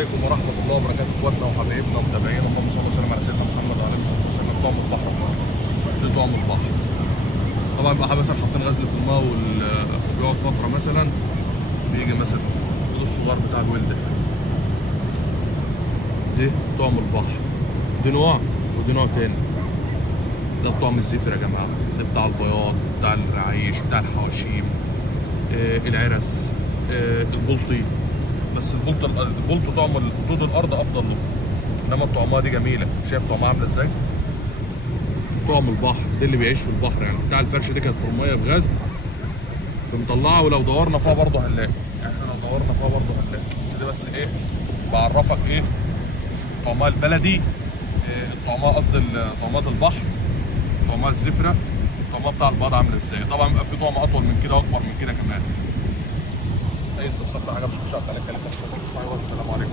عليكم ورحمة الله وبركاته، اخواتنا وحبايبنا ومتابعينا، اللهم صل وسلم على سيدنا محمد وعلى اله وصحبه وسلم. طعم البحر دي طعم البحر. طبعا بقى مثلا حاطين غزل في الماء وبيقعد فترة مثلا، بيجي مثلا البيض الصغير بتاع الولد دي طعم البحر. دي نوع ودي نوع تاني. ده طعم الزفر يا جماعة، ده بتاع البياض، بتاع الرعايش، بتاع الحواشيم، العرس، البلطي. بس البلطي طعم طول الارض افضل له، انما الطعميه دي جميله. شايف طعمها عامله ازاي؟ طعم البحر ده اللي بيعيش في البحر يعني. بتاع الفرشه دي كانت في الميه بغزل بنطلعها، ولو دورنا فيها برضه هنلاقي، يعني احنا لو دورنا فيها برضه هنلاقي. بس ده بس ايه، بعرفك ايه طعمها البلدي، طعمها قصدي طعمات البحر، طعمها الزفره، طعمها بتاع البيض عامله ازاي. طبعا بيبقى في طعم اطول من كده واكبر من كده كمان. اي استفسار في حاجه مش هشرح عليك كلام. والسلام عليكم.